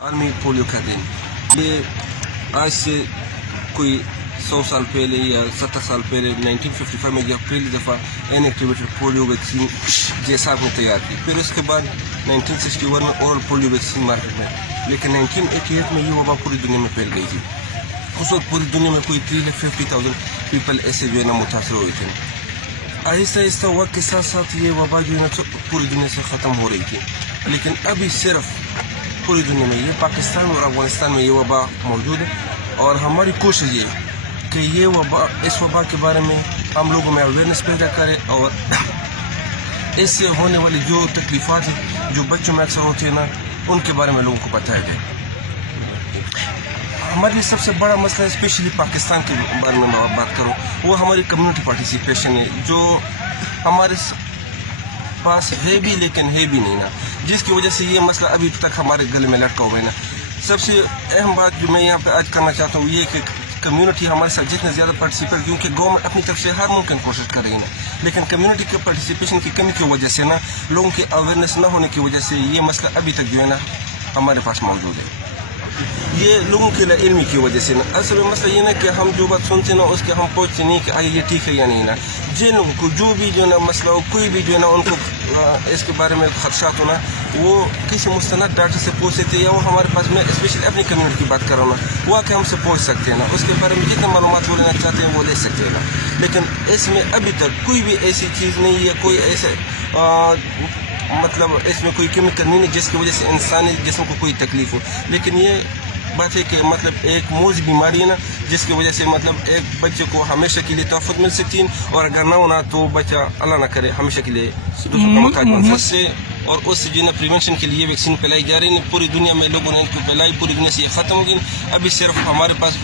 عالمی پولیو کا دن یہ آج سے کوئی 100 سال پہلے یا 70 سال پہلے 1955 میں جب پہلی دفعہ این ایکٹیویٹڈ پولیو ویکسین جیسا نے تیار کی، پھر اس کے بعد 1961 میں اورل پولیو ویکسین مارکیٹ میں، لیکن 1988 میں یہ وبا پوری دنیا میں پھیل گئی تھی۔ اس وقت پوری دنیا میں کوئی 350,000 پیپل ایسے جو ہے نا متاثر ہوئے تھے۔ آہستہ آہستہ وقت کے ساتھ ساتھ یہ وبا جو ہے نا پوری دنیا سے ختم ہو رہی تھی، لیکن ابھی صرف پوری دنیا میں یہ پاکستان اور افغانستان میں یہ وبا موجود ہے، اور ہماری کوشش یہ ہے کہ یہ وبا اس وبا کے بارے میں ہم لوگوں میں اویئرنیس پیدا کرے، اور اس سے ہونے والی جو تکلیفات ہیں جو بچوں میں اکثر ہوتی ہیں نا ان کے بارے میں لوگوں کو بتایا جائے۔ ہمارے لیے سب سے بڑا مسئلہ اسپیشلی پاکستان کے بارے میں میں بات کروں، وہ ہماری کمیونٹی پارٹیسپیشن ہے، جو ہمارے پاس ہے بھی لیکن ہے بھی نہیں نا، جس کی وجہ سے یہ مسئلہ ابھی تک ہمارے گلے میں لٹکا ہوا ہے نا۔ سب سے اہم بات جو میں یہاں پہ آج کرنا چاہتا ہوں یہ کہ کمیونٹی ہمارے ساتھ جتنے زیادہ پارٹیسپیٹ، کیونکہ گورنمنٹ اپنی طرف سے ہر ممکن کوشش کر رہی ہے نا، لیکن کمیونٹی کے پارٹیسپیشن کی کمی کی وجہ سے نا، لوگوں کی اویئرنیس نہ ہونے کی وجہ سے یہ مسئلہ ابھی تک جو ہے نا ہمارے پاس موجود ہے۔ یہ لوگوں کے علمی کی وجہ سے نا، اصل میں مسئلہ یہ نا کہ ہم جو بات سنتے نا اس کے ہم پہنچتے نہیں کہ یہ ٹھیک ہے یا نہیں نا۔ جن لوگوں کو جو بھی جو ہے نا مسئلہ ہو، کوئی بھی جو ہے نا ان کو اس کے بارے میں خدشات ہونا، وہ کسی مستند ڈاکٹر سے پوچھ سکتے ہیں، یا وہ ہمارے پاس، میں اسپیشلی اپنی کمیونٹی کی بات کر رہا ہوں نا، وہ آ کے ہم سے پوچھ سکتے ہیں نا، اس کے بارے میں جتنے معلومات وہ لینا چاہتے ہیں وہ لے سکتے ہیں نا۔ لیکن اس میں ابھی تک کوئی بھی ایسی چیز نہیں ہے، کوئی ایسے مطلب اس میں کوئی کیمیکل نہیں ہے جس کی وجہ سے انسانی جسم کو کوئی تکلیف ہو۔ لیکن یہ بات ہے کہ مطلب ایک موذی بیماری ہے نا، جس کی وجہ سے مطلب ایک بچے کو ہمیشہ کے لیے تحفظ مل سکتی ہے، اور اگر نہ ہونا تو بچہ اللہ نہ کرے ہمیشہ کے لیے دوسروں کا محتاج بن سکتا ہے۔ اس سے اور اس سے جو ہے نا پریونشن کے لیے ویکسین پلائی جا رہی ہے، پوری دنیا میں لوگوں نے ان کو پلائی، پوری دنیا سے یہ ختم ہوگی۔ ابھی صرف ہمارے پاس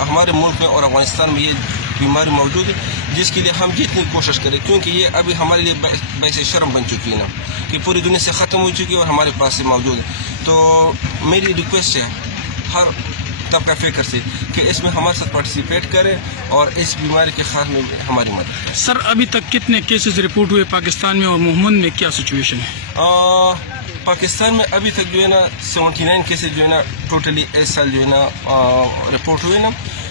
ہمارے ملک میں اور افغانستان میں یہ بیماری موجود ہے، جس کے لیے ہم جتنی کوشش کریں، کیونکہ یہ ابھی ہمارے لیے باعث شرم بن چکی ہے نا کہ پوری دنیا سے ختم ہو چکی ہے اور ہمارے پاس موجود ہے۔ تو میری ریکویسٹ ہے ہر طبقہ فکر سے کہ اس میں ہمارے ساتھ پارٹیسپیٹ کرے اور اس بیماری کے خاتمے میں ہماری مدد کرے۔ سر ابھی تک کتنے کیسز رپورٹ ہوئے پاکستان میں، اور محمد میں کیا سچویشن ہے؟ پاکستان میں ابھی تک جو ہے نا 79 کیسز جو ہے نا ٹوٹلی اس سال جو ہے نا رپورٹ ہوئے نا۔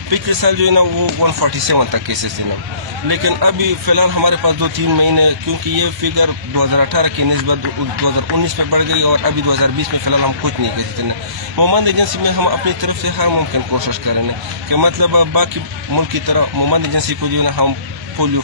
پچھلے سال جو ہے نا وہ 147 تک کیسز تھے نا، لیکن ابھی فی الحال ہمارے پاس 2-3 مہینے، کیونکہ یہ فگر 2018 کی نسبت 2019 میں بڑھ گئی، اور ابھی 2020 میں فی الحال ہم کچھ نہیں کر سکتے نا۔ مومند ایجنسی میں ہم اپنی طرف سے ہر ممکن کوشش کر رہے ہیں کہ مطلب باقی ملک کی طرح مومند ایجنسی کو جو ہے نا ہم پولیو